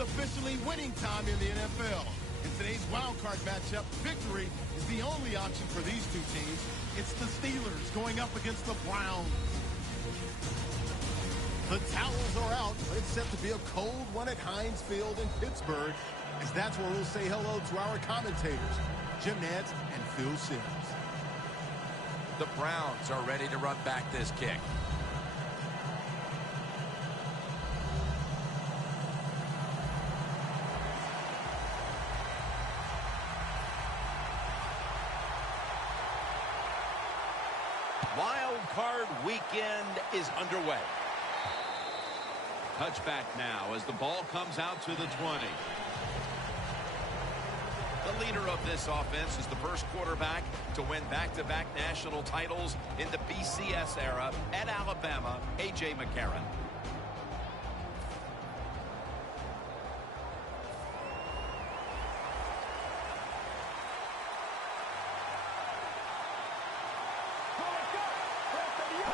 officially winning time in the NFL. In today's wildcard matchup, victory is the only option for these two teams. It's the Steelers going up against the Browns. The towels are out, but it's set to be a cold one at Heinz Field in Pittsburgh, as that's where we'll say hello to our commentators, Jim Nantz and Phil Simms. The Browns are ready to run back this kick. Wild card weekend is underway. Touchback now as the ball comes out to the 20. The leader of this offense is the first quarterback to win back-to-back national titles in the BCS era at Alabama, A.J. McCarron.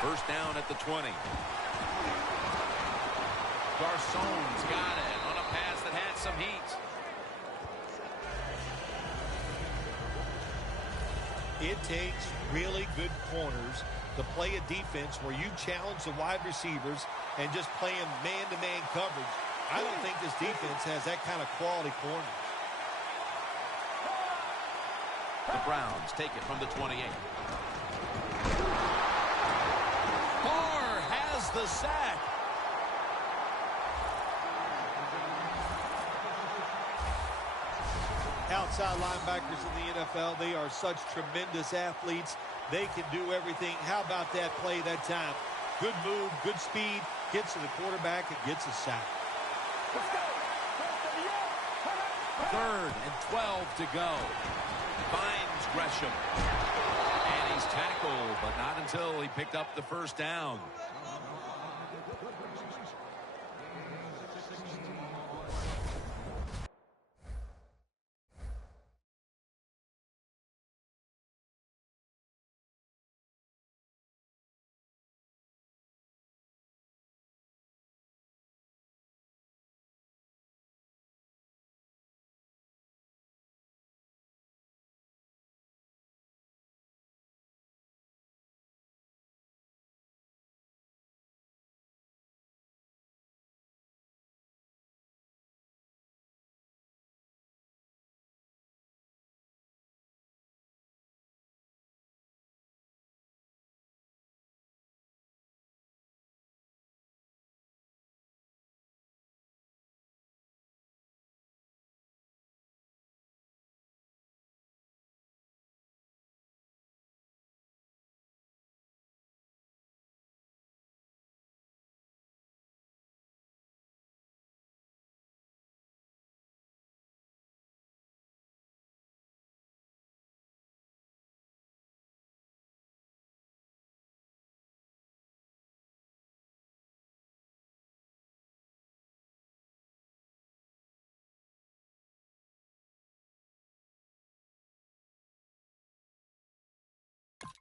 First down at the 20. Garçon's got it on a pass that had some heat. It takes really good corners to play a defense where you challenge the wide receivers and just play them man-to-man coverage. I don't think this defense has that kind of quality corners. The Browns take it from the 28. Barr has the sack. Outside linebackers in the NFL, they are such tremendous athletes. They can do everything. How about that play that time? Good move, good speed, gets to the quarterback and gets a sack. Third and 12 to go. Finds Gresham. And he's tackled, but not until he picked up the first down.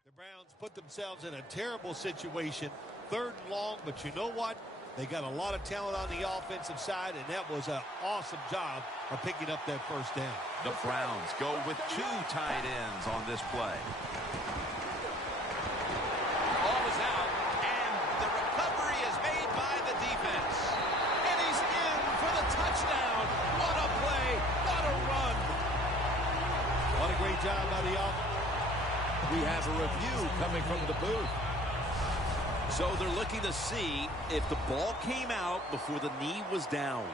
The Browns put themselves in a terrible situation. Third and long, but you know what? They got a lot of talent on the offensive side, and that was an awesome job of picking up that first down. The Browns go with two tight ends on this play. Ball is out, and the recovery is made by the defense. And he's in for the touchdown. What a play. What a run. What a great job by the offense. We have a review coming from the booth. So they're looking to see if the ball came out before the knee was down.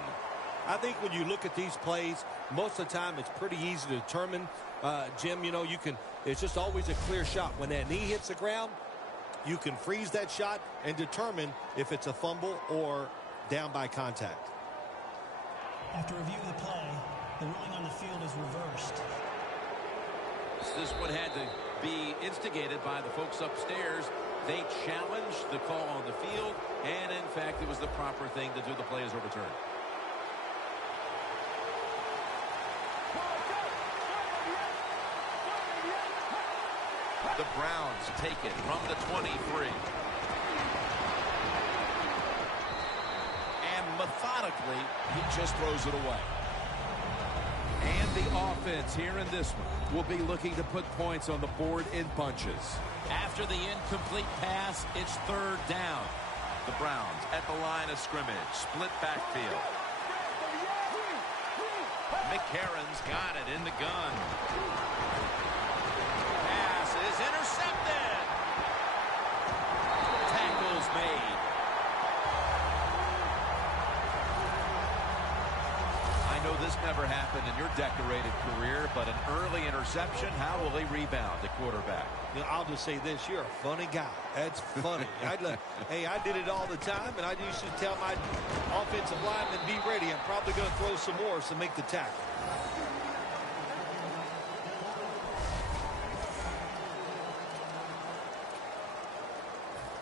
I think when you look at these plays, most of the time it's pretty easy to determine. Jim, you know, it's just always a clear shot. When that knee hits the ground, you can freeze that shot and determine if it's a fumble or down by contact. After review of the play, the ruling on the field is reversed. This one had to be instigated by the folks upstairs. They challenged the call on the field, and in fact, it was the proper thing to do. The play is overturned. The Browns take it from the 23. And methodically, he just throws it away. And the offense here in this one will be looking to put points on the board in bunches. After the incomplete pass, it's third down. The Browns at the line of scrimmage, split backfield. McCarron's got it in the gun. Pass is intercepted. Tackles made. I know this never happened in your decorated career, but an early interception, how will they rebound the quarterback? You know, I'll just say this, you're a funny guy. That's funny. Hey, I did it all the time, and I used to tell my offensive linemen, be ready. I'm probably going to throw some more to make the tackle.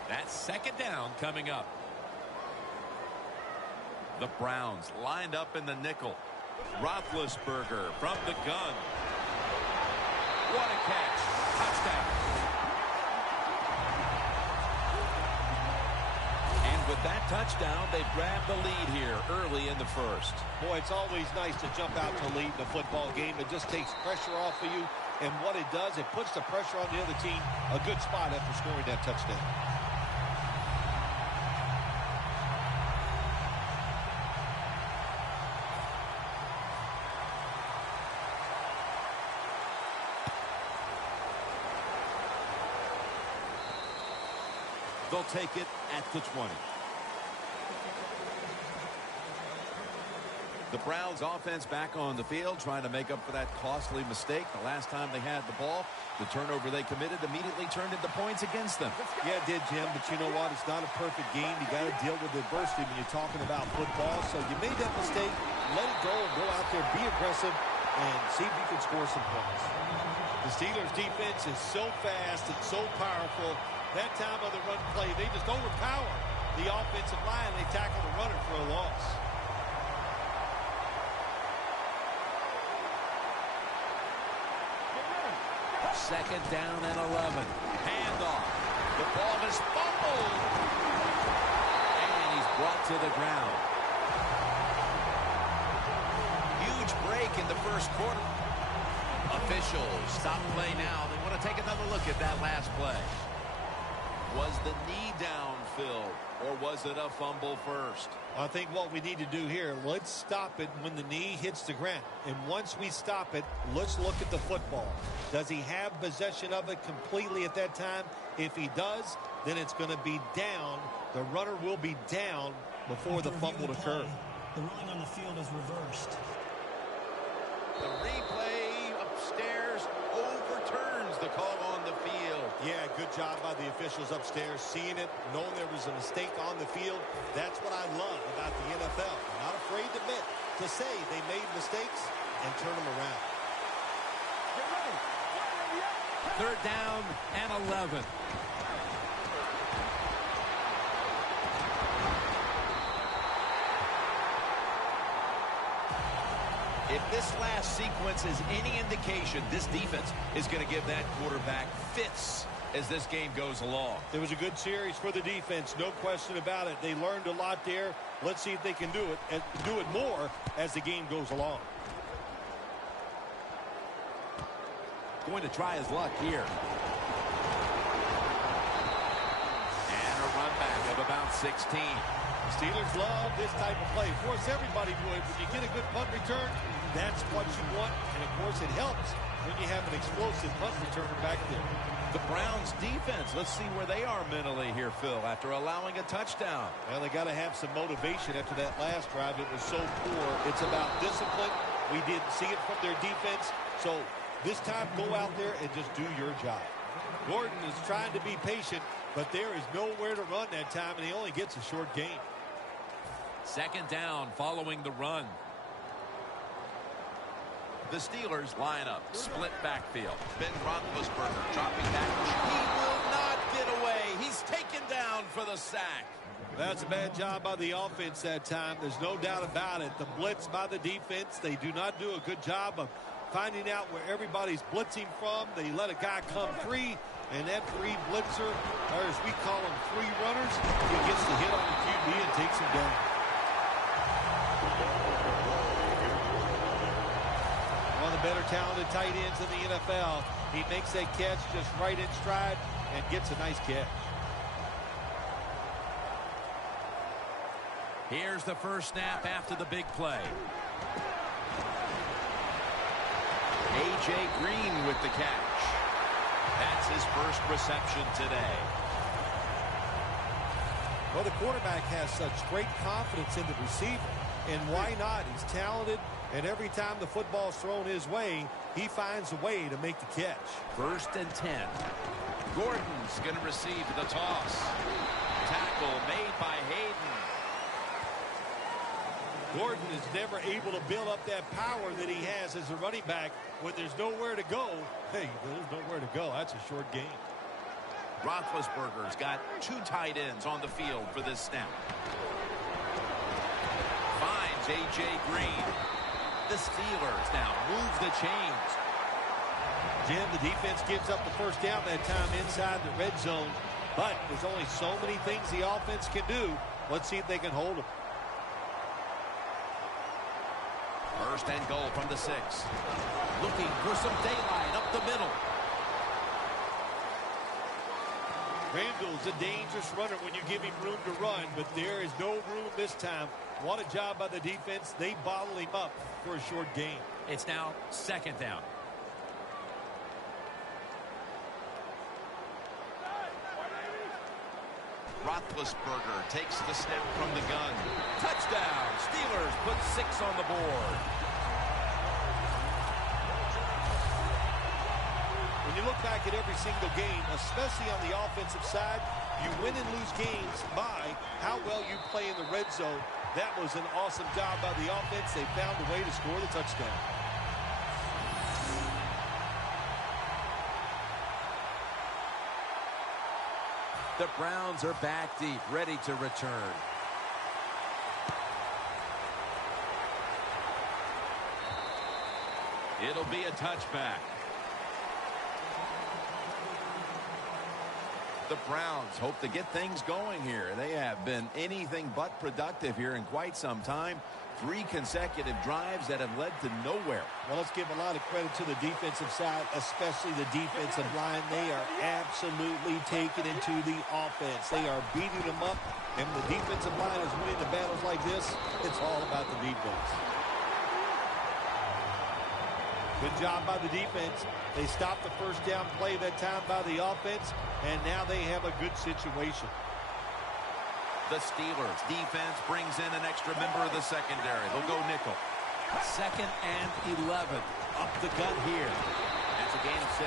That's second down coming up. The Browns lined up in the nickel. Roethlisberger from the gun. What a catch. Touchdown. And with that touchdown, they've grabbed the lead here early in the first. Boy, it's always nice to jump out to lead in a football game. It just takes pressure off of you. And what it does, it puts the pressure on the other team. A good spot after scoring that touchdown. They'll take it at the 20. The Browns offense back on the field trying to make up for that costly mistake. The last time they had the ball, the turnover they committed immediately turned into points against them. Yeah, it did, Jim, but you know what? It's not a perfect game. You got to deal with adversity when you're talking about football. So you made that mistake, let it go, and go out there, be aggressive, and see if you can score some points. The Steelers' defense is so fast and so powerful. That time of the run play, they just overpower the offensive line. They tackle the runner for a loss. Second down and 11. Handoff. The ball is fumbled. And he's brought to the ground. Huge break in the first quarter. Officials stop play now. They want to take another look at that last play. Was the knee down, Phil, or was it a fumble first? I think what we need to do here, let's stop it when the knee hits the ground. And once we stop it, let's look at the football. Does he have possession of it completely at that time? If he does, then it's going to be down. The runner will be down before the fumble occurs. The ruling on the field is reversed. The replay upstairs overturns the call on the field. Yeah, good job by the officials upstairs, seeing it, knowing there was a mistake on the field. That's what I love about the NFL. They're not afraid to admit, to say they made mistakes and turn them around. Third down and 11. If this last sequence is any indication, this defense is going to give that quarterback fits as this game goes along. It was a good series for the defense, no question about it. They learned a lot there. Let's see if they can do it and do it more as the game goes along. Going to try his luck here. And a run back of about 16. Steelers love this type of play. Of course, everybody would. When you get a good punt return, that's what you want. And, of course, it helps when you have an explosive punt returner back there. The Browns defense, let's see where they are mentally here, Phil, after allowing a touchdown. Well, they got to have some motivation after that last drive. It was so poor. It's about discipline. We didn't see it from their defense. So this time, go out there and just do your job. Gordon is trying to be patient, but there is nowhere to run that time, and he only gets a short gain. Second down following the run. The Steelers line up. Split backfield. Ben Roethlisberger dropping back. He will not get away. He's taken down for the sack. That's a bad job by the offense that time. There's no doubt about it. The blitz by the defense, they do not do a good job of finding out where everybody's blitzing from. They let a guy come free, and that free blitzer, or as we call them, free runners, he gets the hit on the QB and takes him down. talented tight ends in the NFL. He makes that catch just right in stride and gets a nice catch. Here's the first snap after the big play. A.J. Green with the catch. That's his first reception today. Well, the quarterback has such great confidence in the receiver. And why not? He's talented, and every time the football's thrown his way, he finds a way to make the catch. 1st and 10. Gordon's going to receive the toss. Tackle made by Hayden. Gordon is never able to build up that power that he has as a running back. When there's nowhere to go, hey, there's nowhere to go. That's a short game. Roethlisberger's got 2 tight ends on the field for this snap. Finds A.J. Green. The Steelers now move the chains. Jim, the defense gives up the first down that time inside the red zone. But there's only so many things the offense can do. Let's see if they can hold them. 1st and goal from the 6. Looking for some daylight up the middle. Randall's a dangerous runner when you give him room to run, but there is no room this time. What a job by the defense. They bottle him up for a short gain. It's now 2nd down. Roethlisberger takes the snap from the gun. Touchdown! Steelers put 6 on the board. When you look back at every single game, especially on the offensive side, you win and lose games by how well you play in the red zone. That was an awesome job by the offense. They found a way to score the touchdown. The Browns are back deep, ready to return. It'll be a touchback. The Browns hope to get things going here. They have been anything but productive here in quite some time. 3 consecutive drives that have led to nowhere. Well, let's give a lot of credit to the defensive side, especially the defensive line. They are absolutely taking it to the offense. They are beating them up, and when the defensive line is winning the battles like this, it's all about the defense. Good job by the defense. They stopped the first down play that time by the offense, and now they have a good situation. The Steelers defense brings in an extra member of the secondary. They'll go nickel. 2nd and 11. Up the gut here. That's a gain of 6.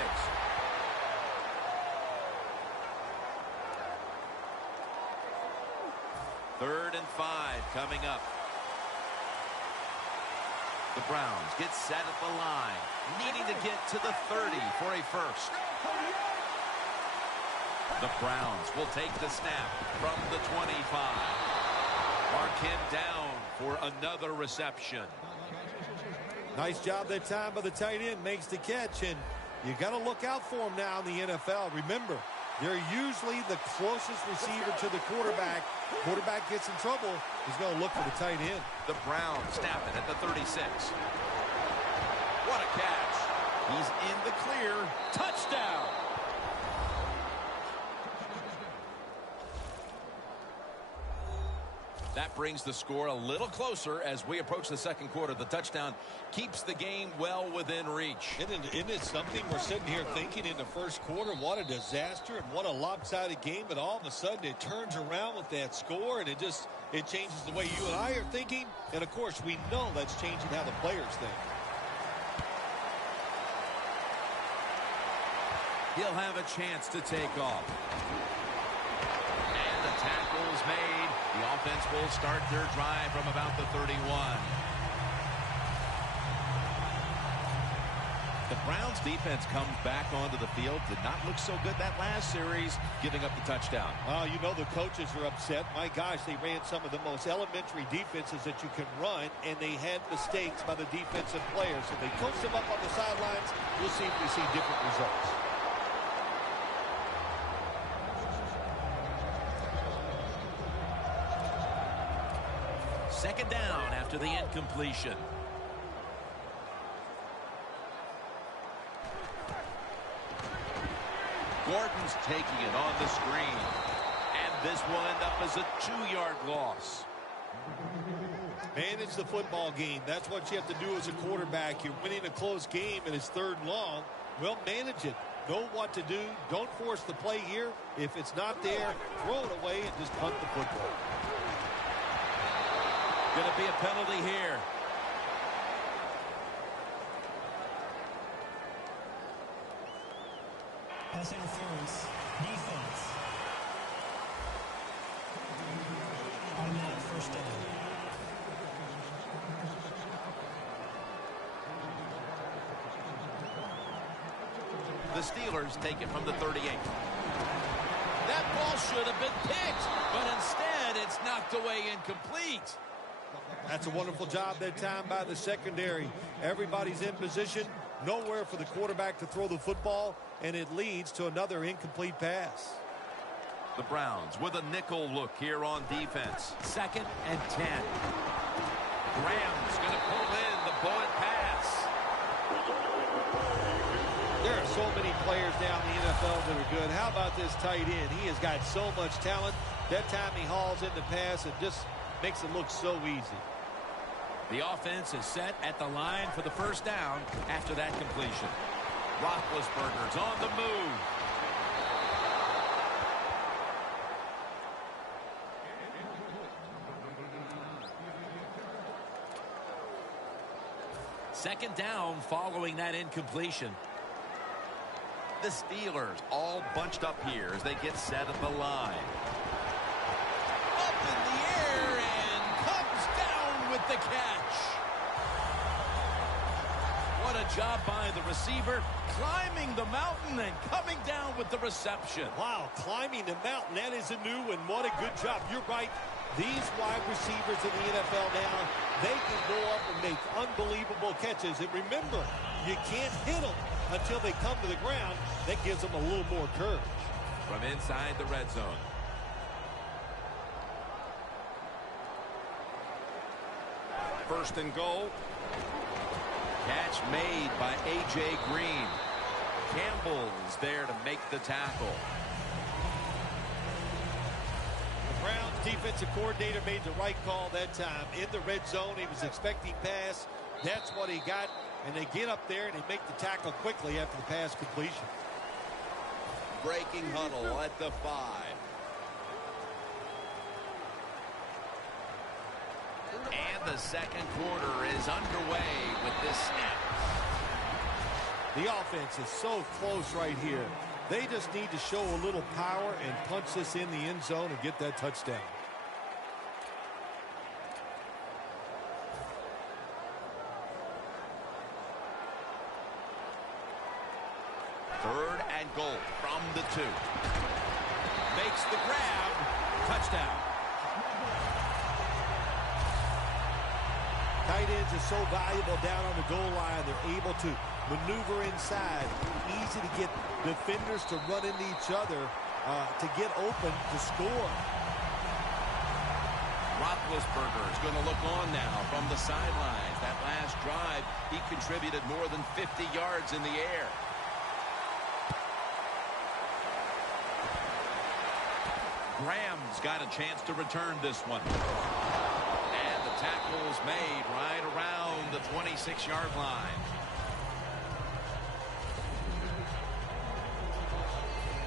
Third and 5 coming up. The Browns get set at the line, needing to get to the 30 for a first. The Browns will take the snap from the 25. Mark him down for another reception. Nice job that time by the tight end. Makes the catch, and you got to look out for him now in the NFL. Remember, they're usually the closest receiver to the quarterback. Quarterback gets in trouble, he's going to look for the tight end. The Browns snap it at the 36. What a catch. He's in the clear. Touchdown. That brings the score a little closer as we approach the 2nd quarter. The touchdown keeps the game well within reach. Isn't it something we're sitting here thinking in the 1st quarter, what a disaster and what a lopsided game, but all of a sudden it turns around with that score, and it changes the way you and I are thinking, and of course we know that's changing how the players think. He'll have a chance to take off. And the tackle's made. The offense will start their drive from about the 31. The Browns defense comes back onto the field. Did not look so good that last series, giving up the touchdown. You know the coaches are upset. My gosh, they ran some of the most elementary defenses that you can run, and they had mistakes by the defensive players. So they coach them up on the sidelines. We'll see if we see different results. Second down after the incompletion. Gordon's taking it on the screen. And this will end up as a 2-yard loss. Manage the football game. That's what you have to do as a quarterback. You're winning a close game and it's 3rd and long. Well, manage it. Know what to do. Don't force the play here. If it's not there, throw it away and just punt the football. Going to be a penalty here. Pass interference. Defense. Automatic first down. The Steelers take it from the 38. That ball should have been picked, but instead it's knocked away incomplete. That's a wonderful job that time by the secondary. Everybody's in position. Nowhere for the quarterback to throw the football, and it leads to another incomplete pass. The Browns with a nickel look here on defense. 2nd and 10. Graham's going to pull in the bullet pass. There are so many players down in the NFL that are good. How about this tight end? He has got so much talent. That time he hauls in the pass and just makes it look so easy. The offense is set at the line for the first down after that completion. Roethlisberger's on the move. Second down following that incompletion. The Steelers all bunched up here as they get set at the line. Up in the air and comes down with the catch. What a job by the receiver, climbing the mountain and coming down with the reception. Wow, climbing the mountain, that is a new one. What a good job. You're right. These wide receivers in the NFL now, they can go up and make unbelievable catches. And remember, you can't hit them until they come to the ground. That gives them a little more courage. From inside the red zone. First and goal. Catch made by A.J. Green. Campbell is there to make the tackle. The Browns defensive coordinator made the right call that time. In the red zone, he was expecting pass. That's what he got. And they get up there and they make the tackle quickly after the pass completion. Breaking huddle at the 5. And the second quarter is underway with this snap. The offense is so close right here. They just need to show a little power and punch this in the end zone and get that touchdown. Third and goal from the 2. Makes the grab. Touchdown. Tight ends are so valuable down on the goal line. They're able to maneuver inside. Easy to get defenders to run into each other to get open to score. Roethlisberger is going to look on now from the sidelines. That last drive, he contributed more than 50 yards in the air. Graham's got a chance to return this one. And the tackle's made right around the 26-yard line.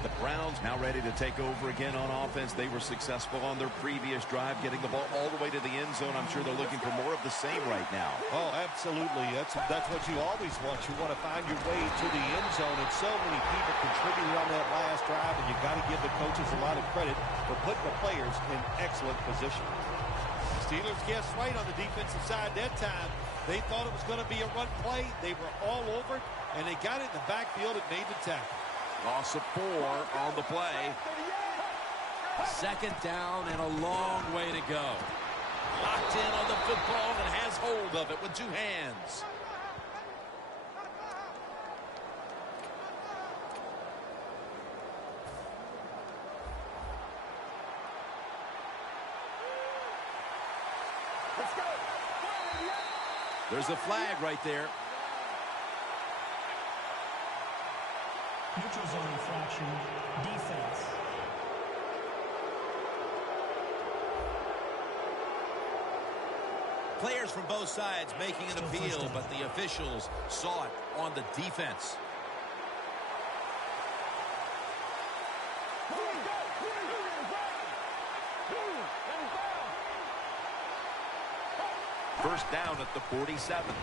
The Browns now ready to take over again on offense. They were successful on their previous drive, getting the ball all the way to the end zone. I'm sure they're looking for more of the same right now. Oh, absolutely. That's what you always want. You want to find your way to the end zone, and so many people contributed on that last drive, and you got to give the coaches a lot of credit for putting the players in excellent position. The Steelers guessed right on the defensive side that time. They thought it was going to be a run play. They were all over it, and they got it in the backfield and made the tackle. Loss of 4 on the play. Second down and a long way to go. Locked in on the football and has hold of it with 2 hands. Let's go. There's a flag right there. Neutral zone infraction, defense. Players from both sides making an appeal, but the officials saw it on the defense. First down at the 47.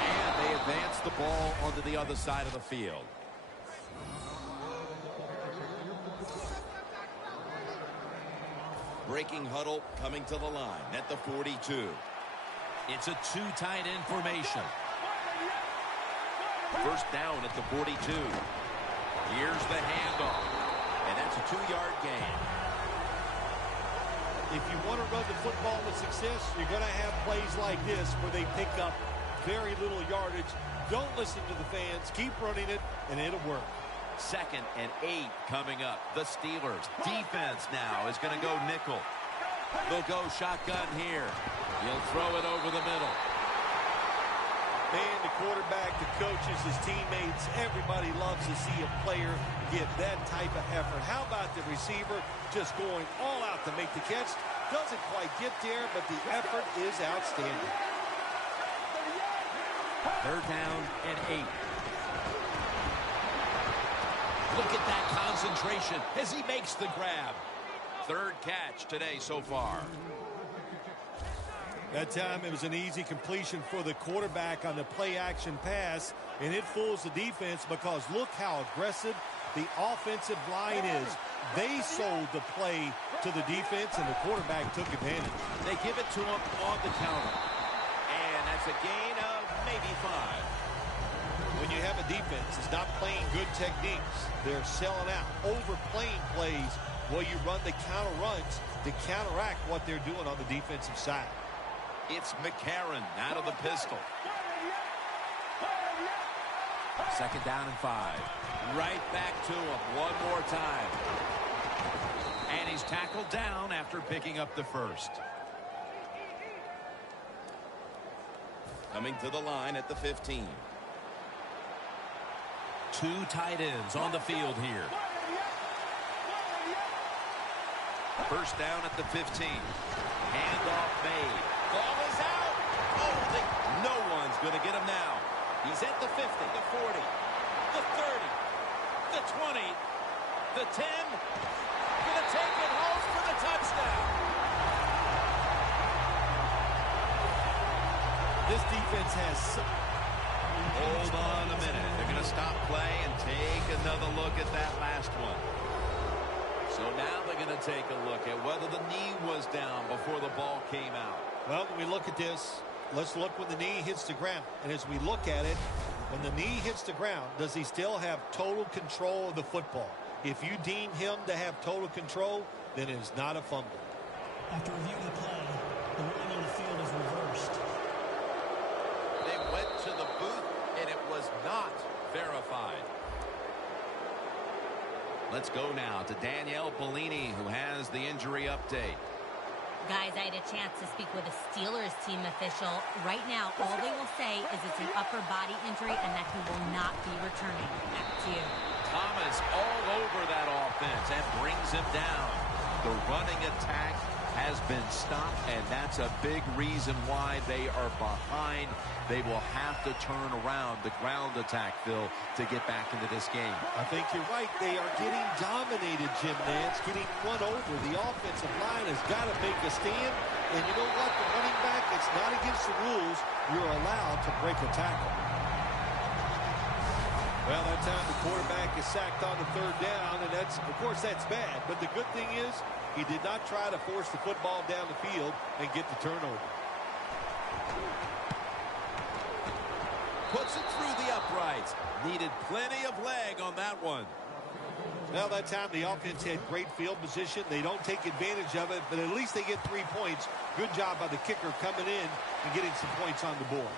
And they advance the ball onto the other side of the field. Breaking huddle coming to the line at the 42. It's a two tight end formation. First down at the 42. Here's the handoff. And that's a 2-yard gain. If you want to run the football with success, you're going to have plays like this where they pick up very little yardage. Don't listen to the fans. Keep running it, and it'll work. 2nd and 8 coming up. The Steelers defense now is going to go nickel. They'll go shotgun here. He'll throw it over the middle. Man, the quarterback, the coaches, his teammates, everybody loves to see a player give that type of effort. How about the receiver just going all out to make the catch? Doesn't quite get there, but the effort is outstanding. 3rd down and 8. Look at that concentration as he makes the grab. 3rd catch today so far. That time it was an easy completion for the quarterback on the play-action pass, and it fools the defense because look how aggressive the offensive line is. They sold the play to the defense, and the quarterback took advantage. They give it to him on the counter. And that's a gain of maybe 5. When you have a defense that's not playing good techniques, they're selling out, overplaying plays. Well, you run the counter runs to counteract what they're doing on the defensive side. It's McCarron out of the pistol. 2nd down and 5. Right back to him one more time. And he's tackled down after picking up the first. Coming to the line at the 15. 2 tight ends on the field here. First down at the 15. Handoff made. Ball is out. Oh, no one's going to get him now. He's at the 50, the 40, the 30, the 20, the 10. Going to take it home for the touchdown. This defense has... Hold on a minute. They're going to stop play and take another look at that last one. So now they're going to take a look at whether the knee was down before the ball came out. Well, when we look at this, let's look when the knee hits the ground. And as we look at it, when the knee hits the ground, does he still have total control of the football? If you deem him to have total control, then it is not a fumble. After reviewing the play, the ruling on the field is reversed. They went to the booth, and it was not verified. Let's go now to Danielle Bellini, who has the injury update. Guys, I had a chance to speak with a Steelers team official. Right now, all they will say is it's an upper body injury and that he will not be returning. Back to you. Thomas all over that offense and brings him down. The running attack has been stopped, and that's a big reason why they are behind. They will have to turn around the ground attack, Phil, to get back into this game. I think you're right. They are getting dominated, Jim Nance, getting run over. The offensive line has got to make a stand. And you know what? The running back, it's not against the rules. You're allowed to break a tackle. Well, that time the quarterback is sacked on the 3rd down, and that's, of course, that's bad. But the good thing is he did not try to force the football down the field and get the turnover. Puts it through the uprights. Needed plenty of leg on that one. Well, that time the offense had great field position. They don't take advantage of it, but at least they get 3 points. Good job by the kicker coming in and getting some points on the board.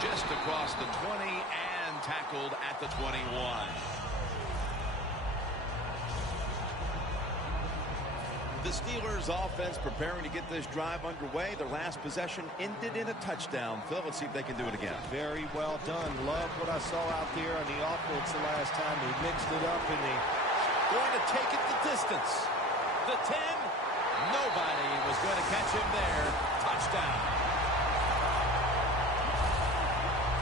Just across the 20 and tackled at the 21. The Steelers offense preparing to get this drive underway. Their last possession ended in a touchdown. Phil, let's see if they can do it again. Very well done. Love what I saw out there on the offense the last time. They mixed it up and they Going to take it the distance. The 10. Nobody was going to catch him there. Touchdown.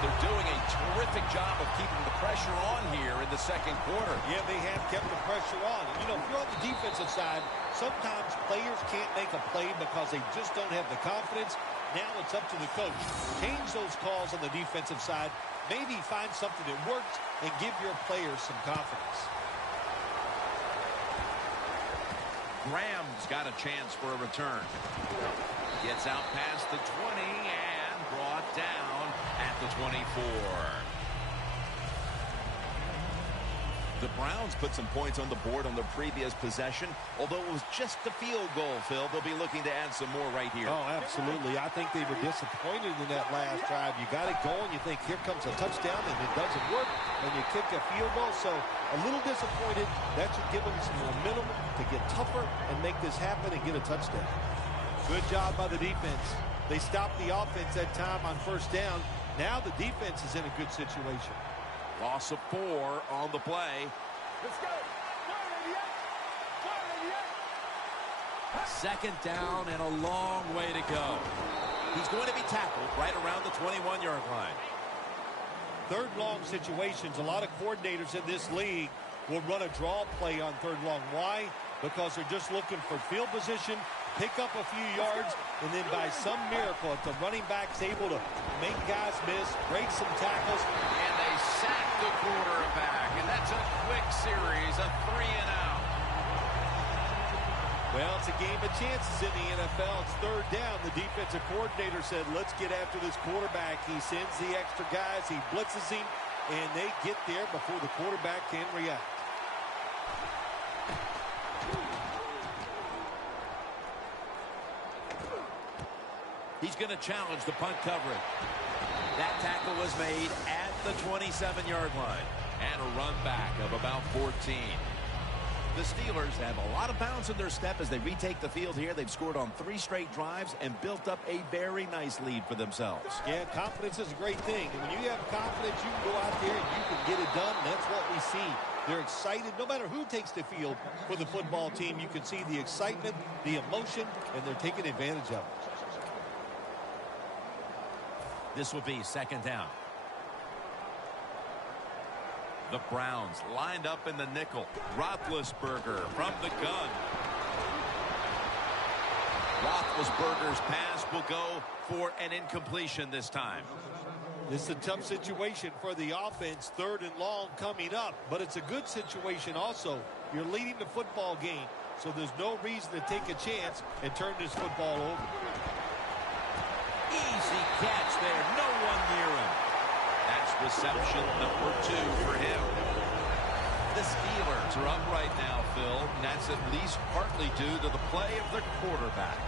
They're doing a terrific job of keeping the pressure on here in the second quarter. Yeah, they have kept the pressure on. And, you know, if you're on the defensive side, sometimes players can't make a play because they just don't have the confidence. Now it's up to the coach. Change those calls on the defensive side. Maybe find something that works and give your players some confidence. Graham's got a chance for a return. Gets out past the 20 and brought down at the 24. The Browns put some points on the board on their previous possession. Although it was just a field goal, Phil, they'll be looking to add some more right here. Oh, absolutely. I think they were disappointed in that last drive. You got it going. You think, here comes a touchdown, and it doesn't work. And you kick a field goal. So a little disappointed. That should give them some momentum to get tougher and make this happen and get a touchdown. Good job by the defense. They stopped the offense that time on first down. Now the defense is in a good situation. Loss of 4 on the play. Let's go. Second down and a long way to go. He's going to be tackled right around the 21-yard line. Third long situations, a lot of coordinators in this league will run a draw play on third long. Why? Because they're just looking for field position, pick up a few yards, and then by some miracle, if the running back's able to make guys miss, break some tackles. And they sack the quarterback, and that's a quick series, a 3-and-out. Well, it's a game of chances in the NFL. It's third down. The defensive coordinator said, let's get after this quarterback. He sends the extra guys. He blitzes him, and they get there before the quarterback can react. He's going to challenge the punt coverage. That tackle was made at the 27-yard line. And a run back of about 14. The Steelers have a lot of bounce in their step as they retake the field here. They've scored on 3 straight drives and built up a very nice lead for themselves. Yeah, confidence is a great thing. And when you have confidence, you can go out there and you can get it done. And that's what we see. They're excited. No matter who takes the field for the football team, you can see the excitement, the emotion, and they're taking advantage of it. This will be second down. The Browns lined up in the nickel. Roethlisberger from the gun. Roethlisberger's pass will go for an incompletion this time. This is a tough situation for the offense. Third and long coming up. But it's a good situation also. You're leading the football game. So there's no reason to take a chance and turn this football over. Easy catch there. No one near him. That's reception number 2 for him. The Steelers are up right now, Phil, and that's at least partly due to the play of their quarterback.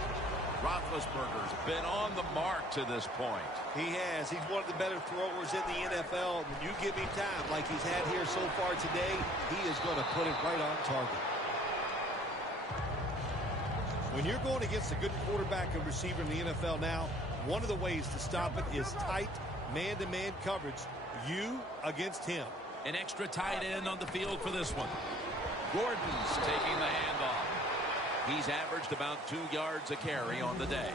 Roethlisberger's been on the mark to this point. He has. He's one of the better throwers in the NFL. When you give him time like he's had here so far today, he is going to put it right on target. When you're going against a good quarterback and receiver in the NFL now, one of the ways to stop it is tight man-to-man coverage. You against him. An extra tight end on the field for this one. Gordon's taking the handoff. He's averaged about 2 yards a carry on the day.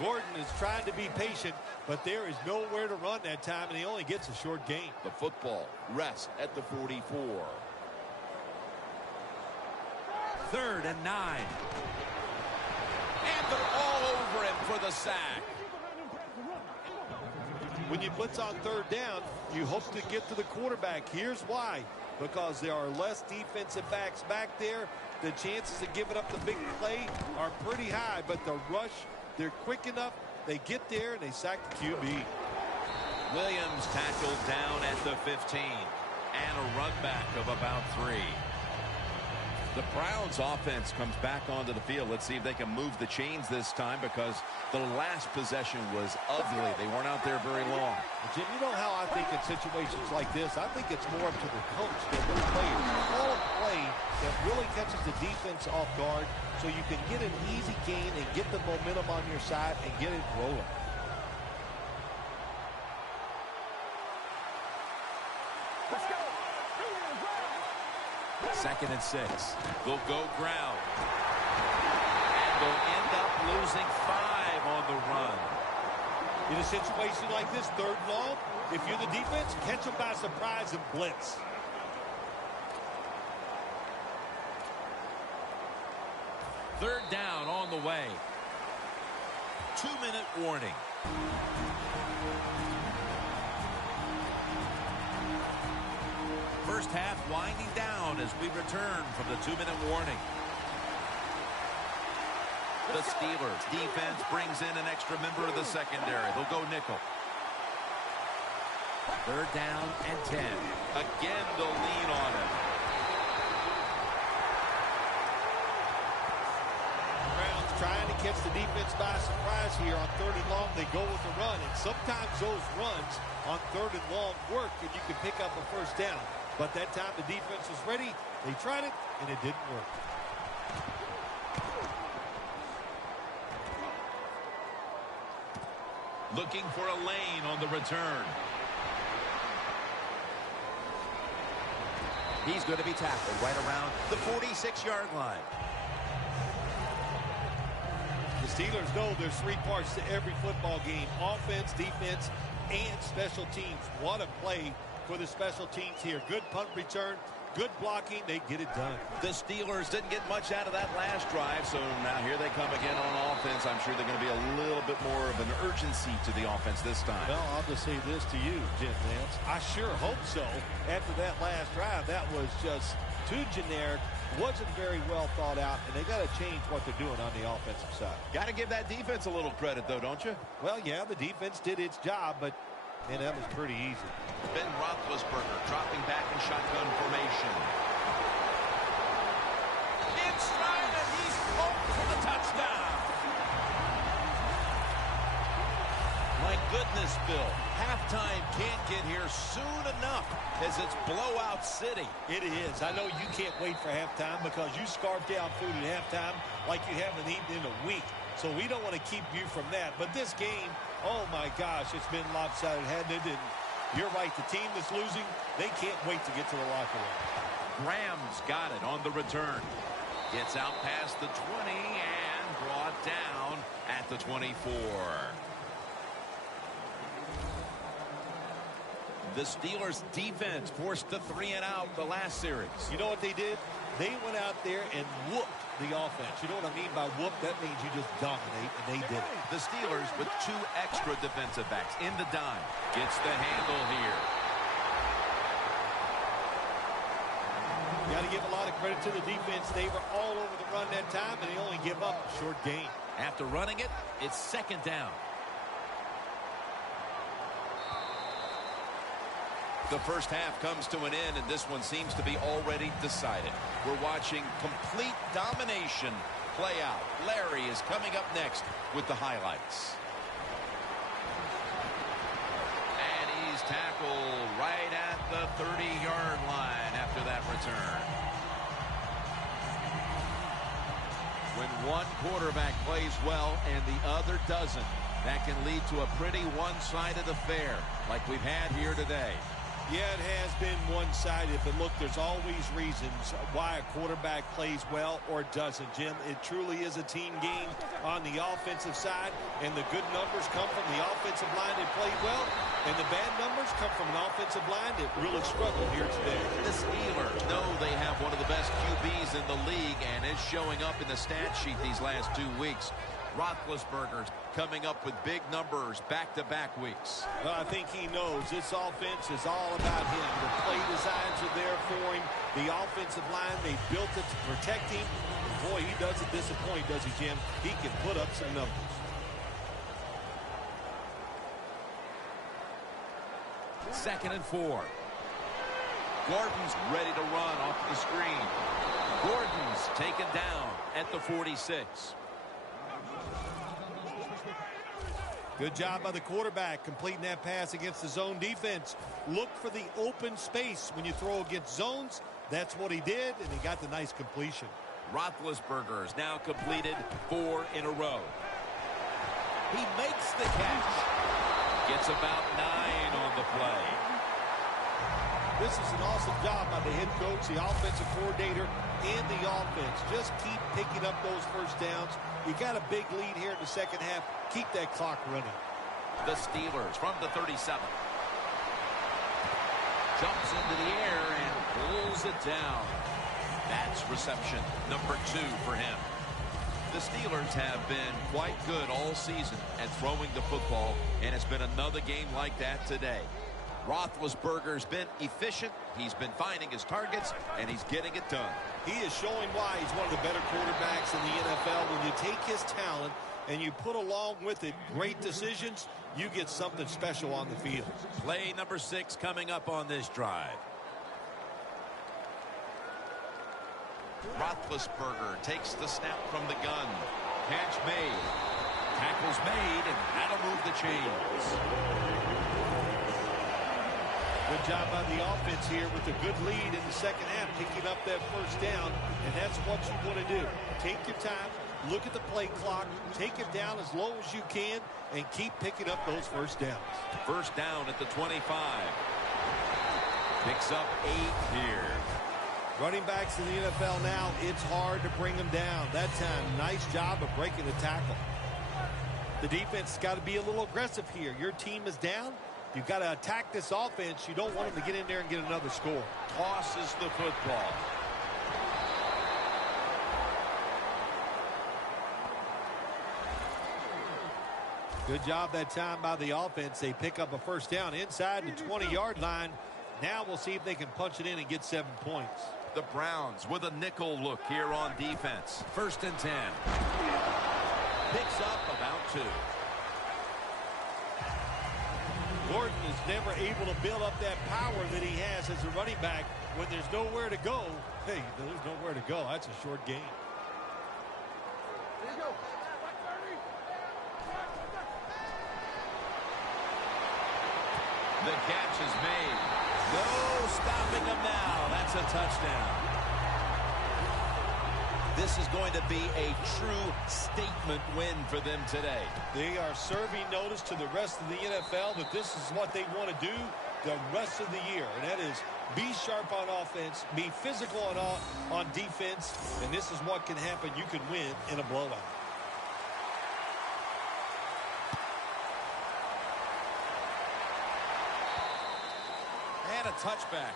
Gordon is trying to be patient, but there is nowhere to run that time, and he only gets a short gain. The football rests at the 44. 3rd and 9. And they're all over him for the sack. When you blitz on third down, you hope to get to the quarterback. Here's why. Because there are less defensive backs back there. The chances of giving up the big play are pretty high, but the rush, they're quick enough. They get there, and they sack the QB. Williams tackled down at the 15. And a run back of about 3. The Browns offense comes back onto the field. Let's see if they can move the chains this time, because the last possession was ugly. They weren't out there very long. Jim, you know how I think in situations like this, I think it's more up to the coach than the players. Call a play that really catches the defense off guard, so you can get an easy gain and get the momentum on your side and get it rolling. Second and 6. They'll go ground. And they'll end up losing 5 on the run. In a situation like this, 3rd and long, if you're the defense, catch them by surprise and blitz. Third down on the way. 2-minute warning. First half winding down as we return from the 2-minute warning. The Steelers defense brings in an extra member of the secondary. They'll go nickel. Third down and 10. Again, they'll lean on him. Browns trying to catch the defense by surprise here on 3rd and long. They go with the run, and sometimes those runs on 3rd and long work, and you can pick up a first down. But that time the defense was ready. They tried it, and it didn't work. Looking for a lane on the return. He's going to be tackled right around the 46-yard line. The Steelers know there's 3 parts to every football game: offense, defense, and special teams. What a play for the special teams here. Good punt return, good blocking. They get it done. The Steelers didn't get much out of that last drive, so now here they come again on offense. I'm sure they're going to be a little bit more of an urgency to the offense this time. Well, I'll just say this to you, Jim Nance. I sure hope so. After that last drive, that was just too generic. Wasn't very well thought out, and they got to change what they're doing on the offensive side. Got to give that defense a little credit, though, don't you? Well, yeah, the defense did its job, but man, that was pretty easy. Ben Roethlisberger dropping back in shotgun formation. In stride, and he's home for the touchdown. My goodness, Bill. Halftime can't get here soon enough as it's blowout city. It is. I know you can't wait for halftime because you scarf down food at halftime like you haven't eaten in a week. So we don't want to keep you from that. But this game, oh my gosh, it's been lopsided, hadn't it? And you're right, the team that's losing, they can't wait to get to the locker room. Graham's got it on the return. Gets out past the 20 and brought down at the 24. The Steelers defense forced the 3-and-out the last series. You know what they did? They went out there and whooped the offense. You know what I mean by whoop? That means you just dominate, and they did it. The Steelers with 2 extra defensive backs in the dime. Gets the handle here. You got to give a lot of credit to the defense. They were all over the run that time, and they only give up a short gain. After running it, it's 2nd down. The first half comes to an end, and this one seems to be already decided. We're watching complete domination play out. Larry is coming up next with the highlights. And he's tackled right at the 30-yard line after that return. When one quarterback plays well and the other doesn't, that can lead to a pretty one-sided affair like we've had here today. Yeah, it has been one-sided, but look, there's always reasons why a quarterback plays well or doesn't, Jim. It truly is a team game on the offensive side, and the good numbers come from the offensive line that played well, and the bad numbers come from an offensive line that really struggled here today. The Steelers know they have one of the best QBs in the league, and it's showing up in the stat sheet these last 2 weeks. Roethlisberger's coming up with big numbers back-to-back weeks. Well, I think he knows this offense is all about him. The play designs are there for him. The offensive line, they built it to protect him. And boy, he doesn't disappoint, does he, Jim? He can put up some numbers. Second and 4. Gordon's ready to run off the screen. Gordon's taken down at the 46. Good job by the quarterback completing that pass against the zone defense. Look for the open space when you throw against zones. That's what he did, and he got the nice completion. Roethlisberger's now completed 4 in a row. He makes the catch. Gets about 9 on the play. This is an awesome job by the head coach, the offensive coordinator, and the offense. Just keep picking up those first downs. You got a big lead here in the second half. Keep that clock running. The Steelers from the 37. Jumps into the air and pulls it down. That's reception number 2 for him. The Steelers have been quite good all season at throwing the football, and it's been another game like that today. Roethlisberger's been efficient. He's been finding his targets, and he's getting it done. He is showing why he's one of the better quarterbacks in the NFL. When you take his talent and you put along with it great decisions, you get something special on the field. Play number 6 coming up on this drive. Roethlisberger takes the snap from the gun. Catch made. Tackle's made, and that'll move the chains. Good job by the offense here with a good lead in the second half, picking up that first down, and that's what you want to do. Take your time, look at the play clock, take it down as low as you can, and keep picking up those first downs. First down at the 25. Picks up 8 here. Running backs in the NFL now, it's hard to bring them down. That time, nice job of breaking the tackle. The defense has got to be a little aggressive here. Your team is down. You've got to attack this offense. You don't want them to get in there and get another score. Tosses the football. Good job that time by the offense. They pick up a first down inside the 20-yard line. Now we'll see if they can punch it in and get 7 points. The Browns with a nickel look here on defense. 1st and 10. Picks up about 2. Gordon is never able to build up that power that he has as a running back when there's nowhere to go. Hey, there's nowhere to go. That's a short game. There you go. The catch is made. No stopping him now. That's a touchdown. This is going to be a true statement win for them today. They are serving notice to the rest of the NFL that this is what they want to do the rest of the year. And that is be sharp on offense, be physical on defense, and this is what can happen. You can win in a blowout. And a touchback.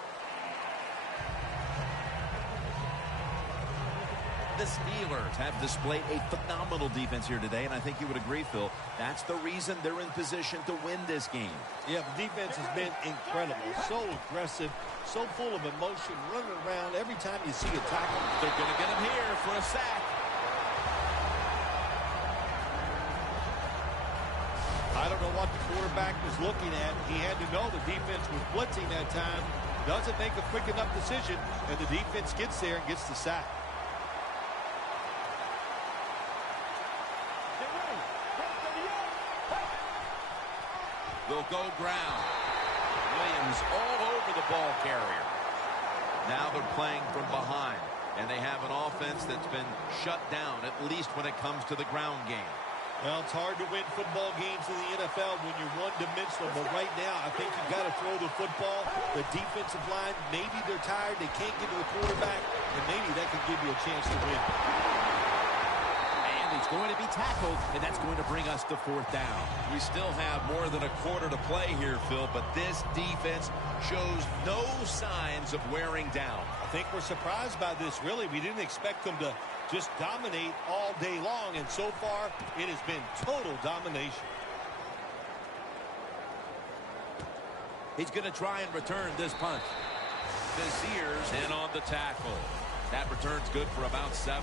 The Steelers have displayed a phenomenal defense here today, and I think you would agree, Phil. That's the reason they're in position to win this game. Yeah, the defense has been incredible. So aggressive, so full of emotion, running around every time you see a tackle. They're going to get him here for a sack. I don't know what the quarterback was looking at. He had to know the defense was blitzing that time. Doesn't make a quick enough decision, and the defense gets there and gets the sack. They'll go ground. Williams all over the ball carrier. Now they're playing from behind, and they have an offense that's been shut down, at least when it comes to the ground game. Well, it's hard to win football games in the NFL when you're one-dimensional, but right now I think you've got to throw the football. The defensive line, maybe they're tired, they can't get to the quarterback, and maybe that could give you a chance to win. He's going to be tackled, and that's going to bring us to 4th down. We still have more than a quarter to play here, Phil, but this defense shows no signs of wearing down. I think we're surprised by this, really. We didn't expect them to just dominate all day long, and so far it has been total domination. He's going to try and return this punt. Sears in on the tackle. That return's good for about 7.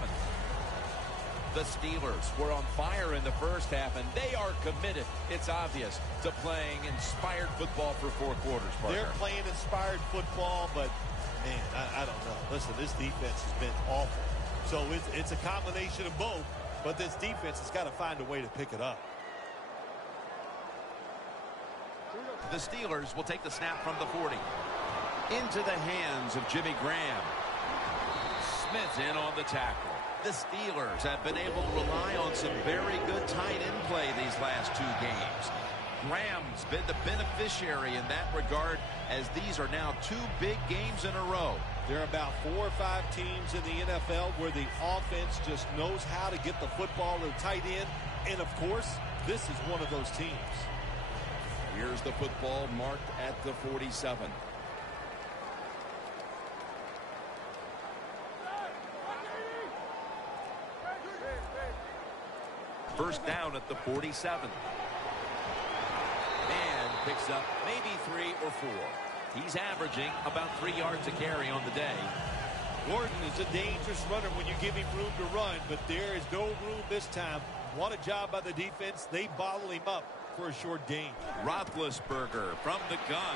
The Steelers were on fire in the first half, and they are committed, it's obvious, to playing inspired football for 4 quarters, partner. They're playing inspired football, but, man, I don't know. Listen, this defense has been awful. So it's a combination of both, but this defense has got to find a way to pick it up. The Steelers will take the snap from the 40. Into the hands of Jimmy Graham. Smith's in on the tackle. The Steelers have been able to rely on some very good tight end play these last 2 games. Graham's been the beneficiary in that regard, as these are now 2 big games in a row. There are about 4 or 5 teams in the NFL where the offense just knows how to get the football to the tight end. And, of course, this is one of those teams. Here's the football marked at the 47. First down at the 47. And picks up maybe 3 or 4. He's averaging about 3 yards a carry on the day. Gordon is a dangerous runner when you give him room to run, but there is no room this time. What a job by the defense. They bottle him up for a short gain. Roethlisberger from the gun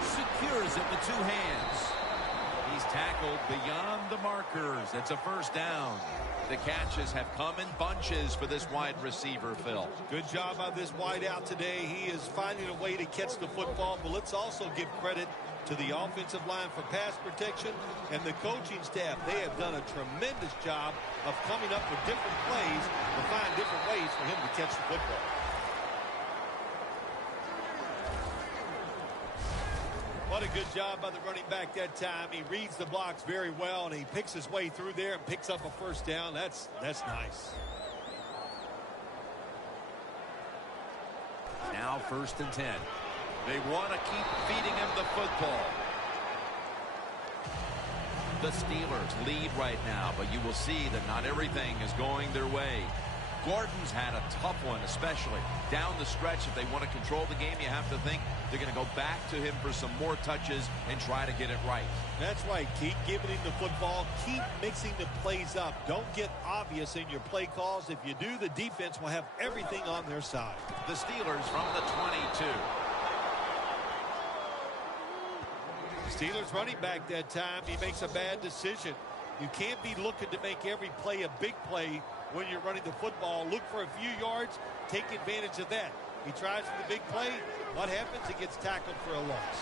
secures it with 2 hands. He's tackled beyond the markers. It's a first down. The catches have come in bunches for this wide receiver, Phil. Good job by this wide out today. He is finding a way to catch the football, but let's also give credit to the offensive line for pass protection and the coaching staff. They have done a tremendous job of coming up with different plays to find different ways for him to catch the football. What a good job by the running back that time. He reads the blocks very well, and he picks his way through there and picks up a first down. That's nice. Now 1st and 10. They want to keep feeding him the football. The Steelers lead right now, but you will see that not everything is going their way. Gordon's had a tough one, especially down the stretch. If they want to control the game, you have to think they're going to go back to him for some more touches and try to get it right. That's right. Keep giving him the football. Keep mixing the plays up. Don't get obvious in your play calls. If you do, the defense will have everything on their side. The Steelers from the 22. Steelers running back that time, he makes a bad decision. You can't be looking to make every play a big play when you're running the football. Look for a few yards, take advantage of that. He tries for the big play. What happens? He gets tackled for a loss.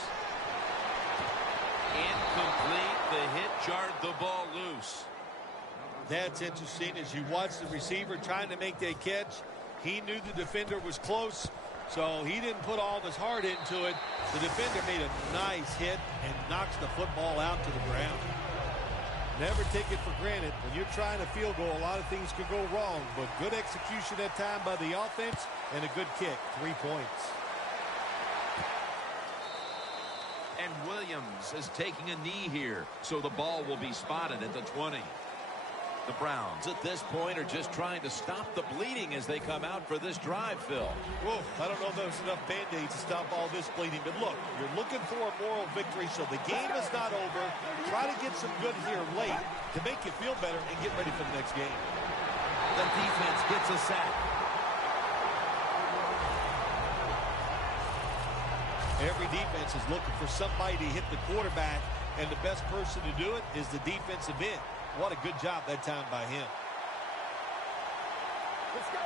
Incomplete. The hit jarred the ball loose. That's interesting. As you watch the receiver trying to make that catch, he knew the defender was close, so he didn't put all of his heart into it. The defender made a nice hit and knocks the football out to the ground. Never take it for granted. When you're trying a field goal, a lot of things could go wrong, but good execution that time by the offense and a good kick. 3 points. And Williams is taking a knee here, so the ball will be spotted at the 20. The Browns at this point are just trying to stop the bleeding as they come out for this drive, Phil. Whoa, I don't know if there's enough Band-Aids to stop all this bleeding, but look, you're looking for a moral victory, so the game is not over. Try to get some good here late to make you feel better and get ready for the next game. The defense gets a sack. Every defense is looking for somebody to hit the quarterback, and the best person to do it is the defensive end. What a good job that time by him. Let's go.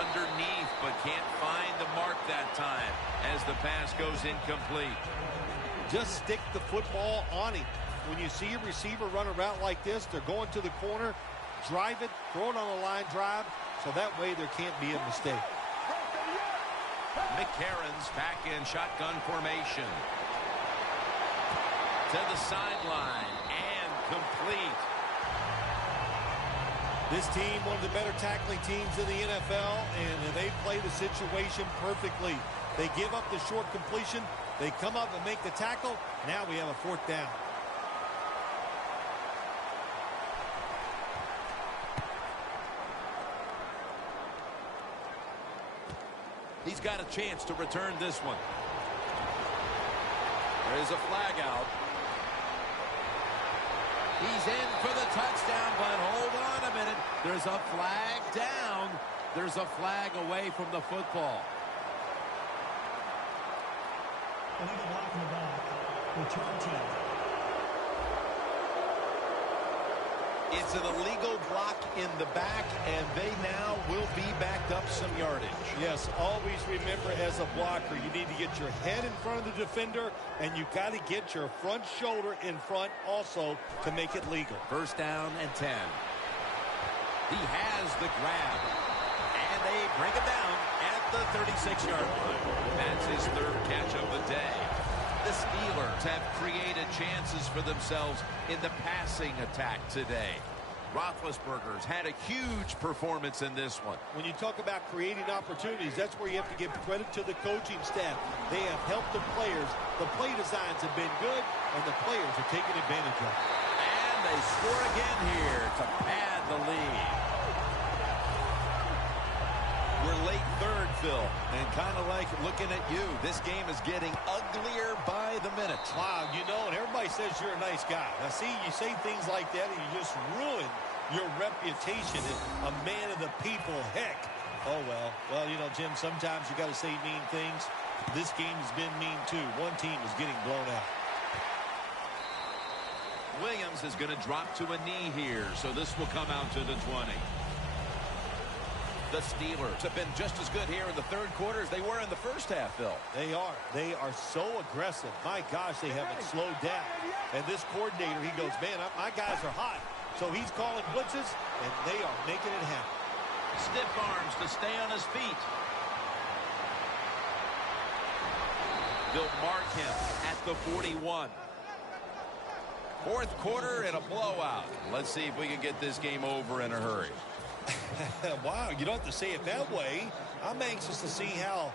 Underneath, but can't find the mark that time as the pass goes incomplete. Just stick the football on him. When you see a receiver run a route like this, they're going to the corner, drive it, throw it on a line drive, so that way there can't be a mistake. McCarron's back in shotgun formation. To the sideline and complete. This team, one of the better tackling teams in the NFL, and they play the situation perfectly. They give up the short completion. They come up and make the tackle. Now we have a 4th down. He's got a chance to return this one. There's a flag out. He's in for the touchdown, but hold on a minute. There's a flag down. There's a flag away from the football. Illegal block in the back. Return team. It's an illegal block in the back, and they now will be backed up some yardage. Yes, always remember as a blocker, you need to get your head in front of the defender, and you got to get your front shoulder in front also to make it legal. First down and 10. He has the grab, and they bring it down at the 36-yard line. That's his third catch of the day. The Steelers have created chances for themselves in the passing attack today. Roethlisberger's had a huge performance in this one. When you talk about creating opportunities, that's where you have to give credit to the coaching staff. They have helped the players. The play designs have been good, and the players are taking advantage of it. And they score again here to pad the lead. We're late third, Phil, and kind of like looking at you. This game is getting uglier by the minute. Wow, you know, and everybody says you're a nice guy. Now, see, you say things like that, and you just ruin your reputation as a man of the people. Heck. Oh, well. Well, you know, Jim, sometimes you got to say mean things. This game has been mean, too. One team is getting blown out. Williams is going to drop to a knee here, so this will come out to the 20. The Steelers have been just as good here in the third quarter as they were in the first half, Phil. They are. They are so aggressive. My gosh, they haven't slowed down. And this coordinator, he goes, man, my guys are hot. So he's calling blitzes, and they are making it happen. Stiff arms to stay on his feet. They'll mark him at the 41. Fourth quarter and a blowout. Let's see if we can get this game over in a hurry. Wow, you don't have to say it that way. I'm anxious to see how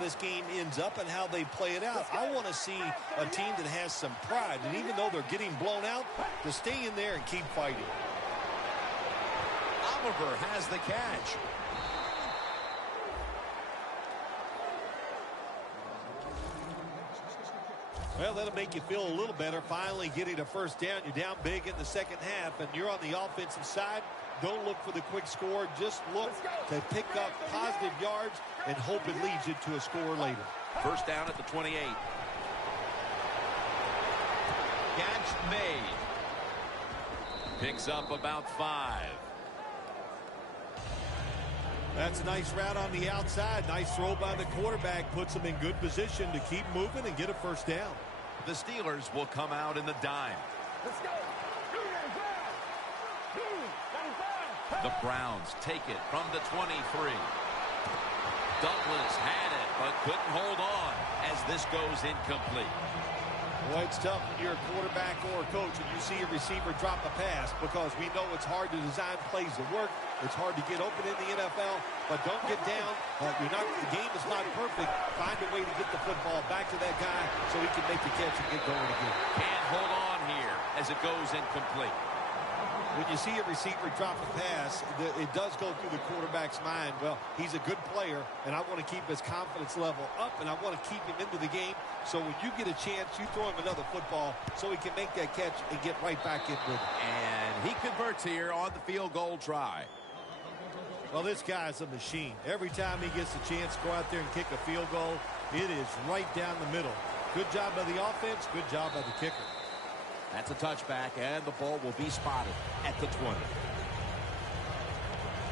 this game ends up and how they play it out. I want to see a team that has some pride, and even though they're getting blown out, to stay in there and keep fighting. Oliver has the catch. Well, that'll make you feel a little better. Finally getting a first down. You're down big in the second half, and you're on the offensive side. Don't look for the quick score. Just look to pick up positive yards and hope it leads you to a score later. First down at the 28. Catch made. Picks up about 5. That's a nice route on the outside. Nice throw by the quarterback. Puts them in good position to keep moving and get a first down. The Steelers will come out in the dime. Let's go. The Browns take it from the 23. Douglas had it, but couldn't hold on as this goes incomplete. Boy, it's tough when you're a quarterback or a coach and you see a receiver drop a pass, because we know it's hard to design plays to work. It's hard to get open in the NFL, but don't get down. The game is not perfect. Find a way to get the football back to that guy so he can make the catch and get going again. Can't hold on here as it goes incomplete. When you see a receiver drop a pass, it does go through the quarterback's mind. Well, he's a good player, and I want to keep his confidence level up, and I want to keep him into the game. So when you get a chance, you throw him another football so he can make that catch and get right back in with it. And he converts here on the field goal try. Well, this guy's a machine. Every time he gets a chance to go out there and kick a field goal, it is right down the middle. Good job by the offense, good job by the kicker. That's a touchback, and the ball will be spotted at the 20.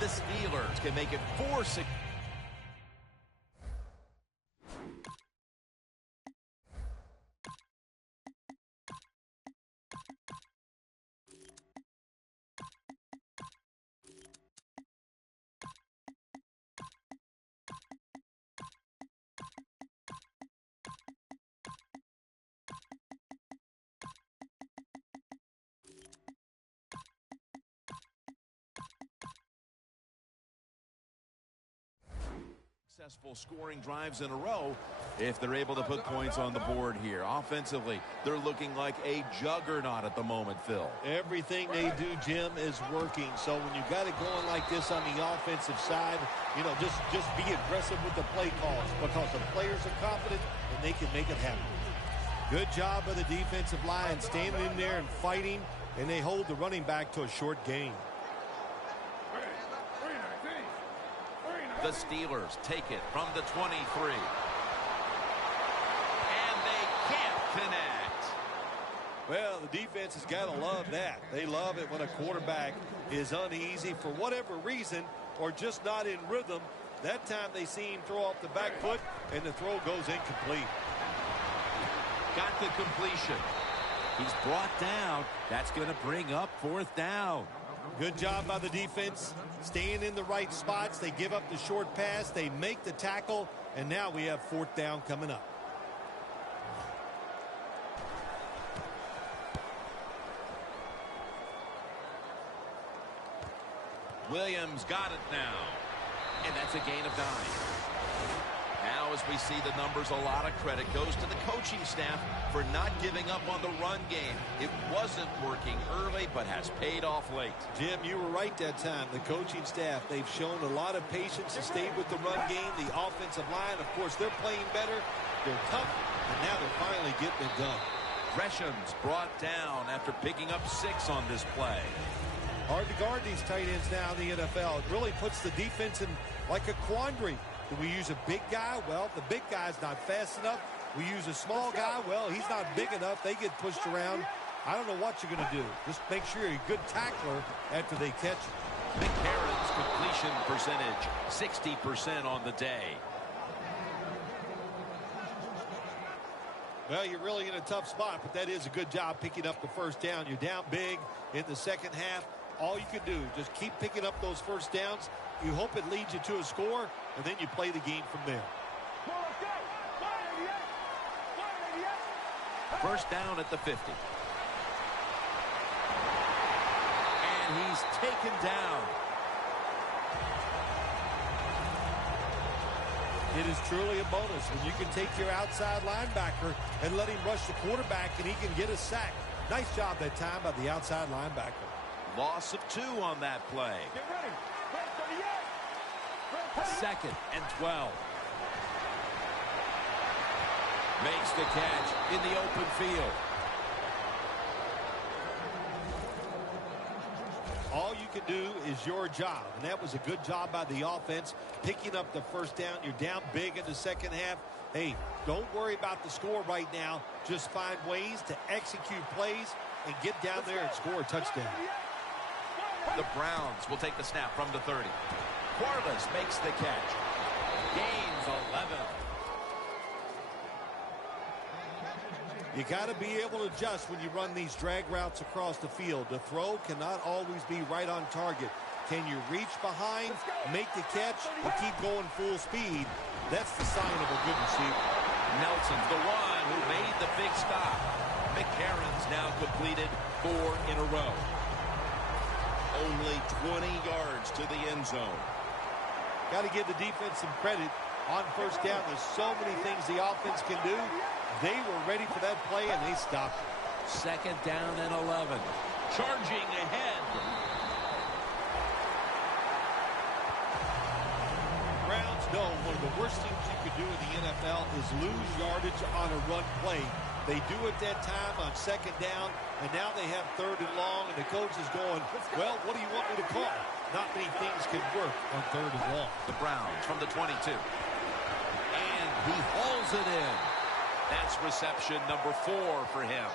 The Steelers can make it 4-6. Successful scoring drives in a row if they're able to put points on the board here. Offensively, they're looking like a juggernaut at the moment, Phil. Everything they do, Jim, is working. So when you got it going like this on the offensive side, you know, just be aggressive with the play calls, because the players are confident and they can make it happen. Good job by the defensive line, standing in there and fighting, and they hold the running back to a short gain. The Steelers take it from the 23. And they can't connect. Well, the defense has got to love that. They love it when a quarterback is uneasy for whatever reason or just not in rhythm. That time they see him throw off the back foot, and the throw goes incomplete. Got the completion. He's brought down. That's going to bring up 4th down. Good job by the defense, staying in the right spots. They give up the short pass. They make the tackle, and now we have 4th down coming up. Williams got it now. And that's a gain of 9. Now as we see the numbers, a lot of credit goes to the coaching staff for not giving up on the run game. It wasn't working early, but has paid off late. Jim, you were right that time. The coaching staff, they've shown a lot of patience to stay with the run game. The offensive line, of course, they're playing better. They're tough, and now they're finally getting it done. Gresham's brought down after picking up 6 on this play. Hard to guard these tight ends now in the NFL. It really puts the defense in like a quandary. Do we use a big guy? Well, the big guy's not fast enough. We use a small guy. Well, he's not big enough. They get pushed around. I don't know what you're going to do. Just make sure you're a good tackler after they catch you. McCarron's completion percentage, 60% on the day. Well, you're really in a tough spot, but that is a good job picking up the 1st down. You're down big in the second half. All you can do, just keep picking up those 1st downs. You hope it leads you to a score, and then you play the game from there. 1st down at the 50. And he's taken down. It is truly a bonus when you can take your outside linebacker and let him rush the quarterback, and he can get a sack. Nice job that time by the outside linebacker. Loss of 2 on that play. 2nd and 12. Makes the catch in the open field. All you can do is your job, and that was a good job by the offense, picking up the 1st down. You're down big in the second half. Hey, don't worry about the score right now. Just find ways to execute plays and get down there and score a touchdown. The Browns will take the snap from the 30. Corliss makes the catch. Gains 11. You got to be able to adjust when you run these drag routes across the field. The throw cannot always be right on target. Can you reach behind, make the catch, and keep going full speed? That's the sign of a good receiver. Nelson's the one who made the big stop. McCarron's now completed 4 in a row. Only 20 yards to the end zone. Got to give the defense some credit on 1st down. There's so many things the offense can do. They were ready for that play, and they stopped it. 2nd down and 11. Charging ahead. Browns know one of the worst things you could do in the NFL is lose yardage on a run play. They do it that time on 2nd down, and now they have 3rd and long, and the coach is going, well, what do you want me to call? Not many things can work on 3rd and long. The Browns from the 22. And he hauls it in. That's reception number 4 for him.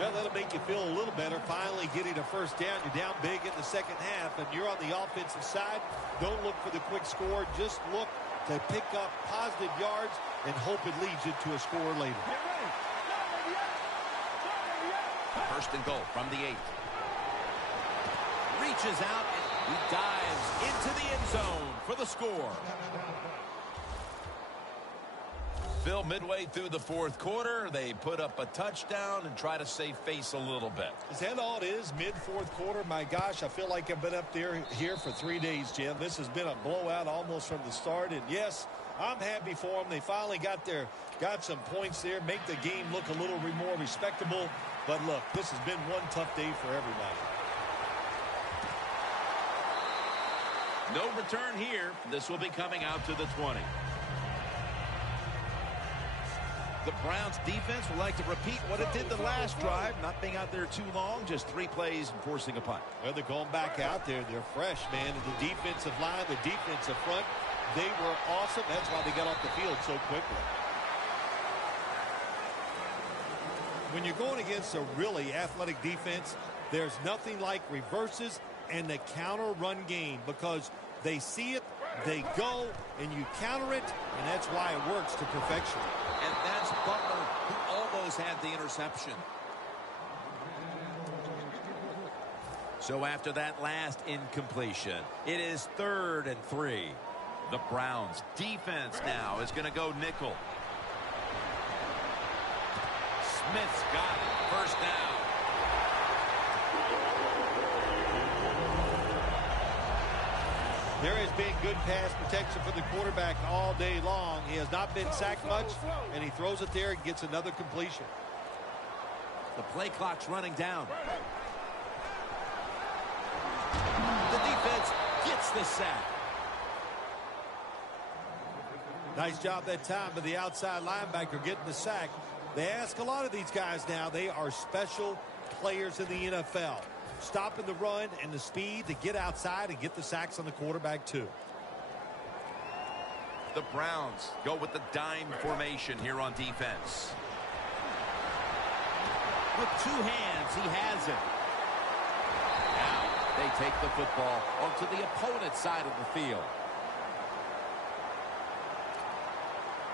Well, that'll make you feel a little better. Finally getting a 1st down. You're down big in the second half, and you're on the offensive side. Don't look for the quick score. Just look to pick up positive yards and hope it leads you to a score later. 1st and goal from the 8. Reaches out, and he dives into the end zone for the score. Phil, midway through the 4th quarter, they put up a touchdown and try to save face a little bit. Is that all it is? Mid-4th quarter? My gosh, I feel like I've been up here for 3 days, Jim. This has been a blowout almost from the start. And yes, I'm happy for them. They finally got some points there, make the game look a little more respectable. But look, this has been one tough day for everybody. No return here. This will be coming out to the 20. The Browns defense would like to repeat what it did the last drive, not being out there too long, just 3 plays and forcing a punt. Well, they're going back out there. They're fresh, man. And the defensive line, the defensive front, they were awesome. That's why they got off the field so quickly. when you're going against a really athletic defense, there's nothing like reverses and the counter run game, because they see it, they go, and you counter it, and that's why it works to perfection. And that's Butler, who almost had the interception. So after that last incompletion, it is 3rd and 3. The Browns defense now is going to go nickel. Smith's got it. First down. There has been good pass protection for the quarterback all day long. He has not been sacked much, and he throws it there and gets another completion. The play clock's running down. The defense gets the sack. Nice job that time by the outside linebacker getting the sack. They ask a lot of these guys now. They are special players in the NFL. Stopping the run and the speed to get outside and get the sacks on the quarterback too. The Browns go with the dime formation here on defense. With 2 hands, he has it. Now they take the football onto the opponent's side of the field.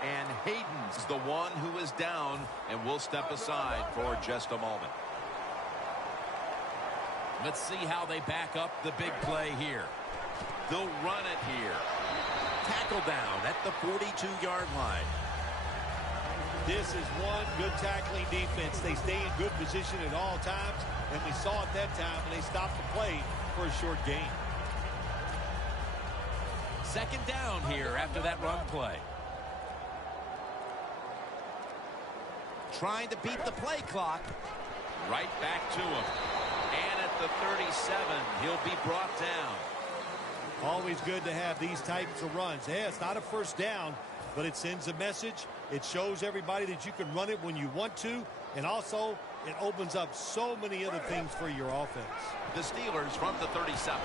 And Hayden's the one who is down, and will step aside for just a moment. Let's see how they back up the big play here. They'll run it here. Tackle down at the 42-yard line. This is one good tackling defense. They stay in good position at all times, and we saw it that time when they stopped the play for a short gain. 2nd down here after that run play. Trying to beat the play clock. Right back to him. And at the 37, he'll be brought down. Always good to have these types of runs. Yeah, it's not a first down, but it sends a message. It shows everybody that you can run it when you want to, and also it opens up so many other things for your offense. The Steelers from the 37.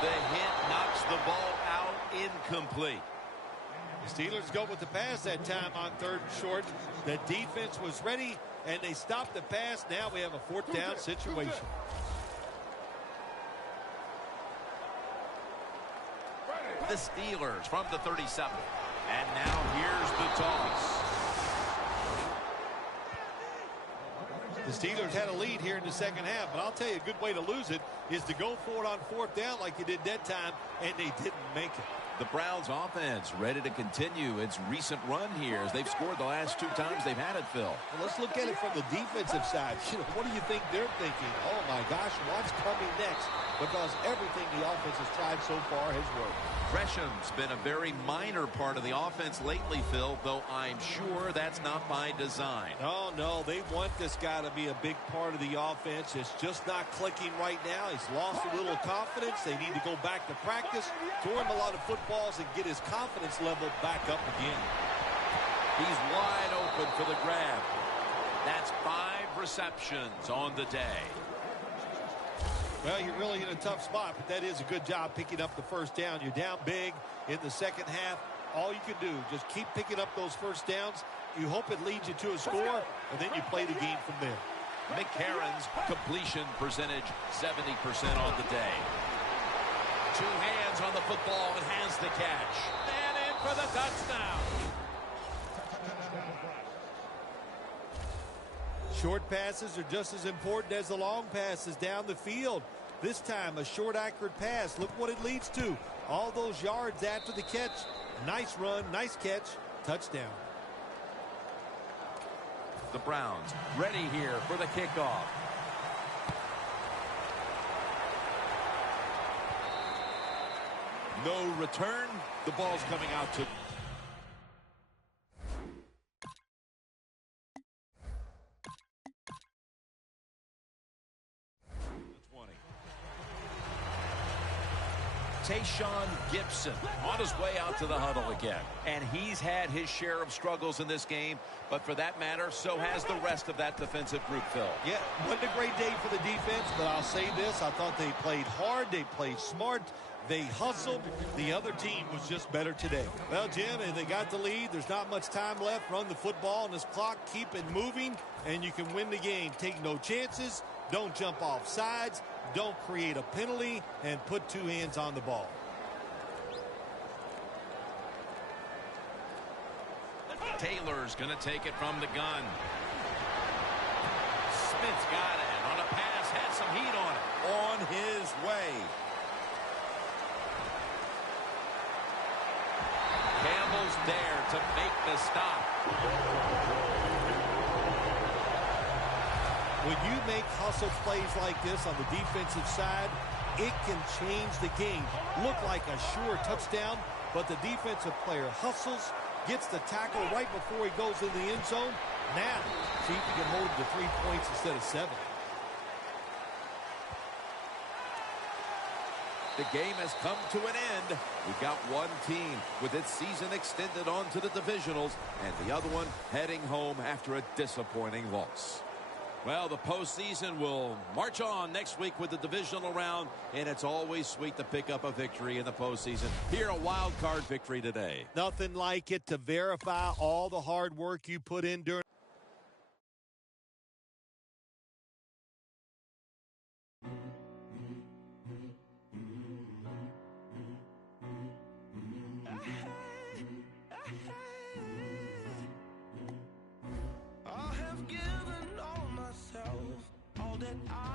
The hit knocks the ball out, incomplete. The Steelers go with the pass that time on 3rd and short. The defense was ready, and they stopped the pass. Now we have a 4th down situation. The Steelers from the 37. And now here's the toss. The Steelers had a lead here in the 2nd half, but I'll tell you, a good way to lose it is to go for it on 4th down like you did that time, and they didn't make it. The Browns offense ready to continue its recent run here as they've scored the last 2 times they've had it, Phil. Well, let's look at it from the defensive side. What do you think they're thinking? Oh, my gosh, what's coming next? Because everything the offense has tried so far has worked. Gresham's been a very minor part of the offense lately, Phil, though I'm sure that's not by design. Oh, no, they want this guy to be a big part of the offense. It's just not clicking right now. He's lost a little confidence. They need to go back to practice, throw him a lot of footballs, and get his confidence level back up again. He's wide open for the grab. That's 5 receptions on the day. Well, you're really in a tough spot, but that is a good job picking up the 1st down. You're down big in the 2nd half. All you can do, just keep picking up those 1st downs. You hope it leads you to a score, and then you play the game from there. McCarron's completion percentage, 70% on the day. 2 hands on the football and has the catch. And in for the touchdown. Short passes are just as important as the long passes down the field. This time, a short, accurate pass. Look what it leads to. All those yards after the catch. Nice run, nice catch, touchdown. The Browns ready here for the kickoff. No return. The ball's coming out to... Tayshaun Gibson on his way out to the huddle again. And he's had his share of struggles in this game, but for that matter, so has the rest of that defensive group, Phil. Yeah, wasn't a great day for the defense, but I'll say this. I thought they played hard. They played smart. They hustled. The other team was just better today. Well, Jim, they got the lead. There's not much time left. Run the football on this clock. Keep it moving, and you can win the game. Take no chances. Don't jump off sides. Don't create a penalty, and put two hands on the ball. Taylor's going to take it from the gun. Smith's got it on a pass. Had some heat on it. On his way. Campbell's there to make the stop. When you make hustle plays like this on the defensive side, it can change the game. Look like a sure touchdown, but the defensive player hustles, gets the tackle right before he goes in the end zone. Now, see if he can hold him to 3 points instead of 7. The game has come to an end. We've got one team with its season extended on to the divisionals, and the other one heading home after a disappointing loss. Well, the postseason will march on next week with the divisional round, and it's always sweet to pick up a victory in the postseason. Here, a wild card victory today. Nothing like it to verify all the hard work you put in during. I have given all myself, all that I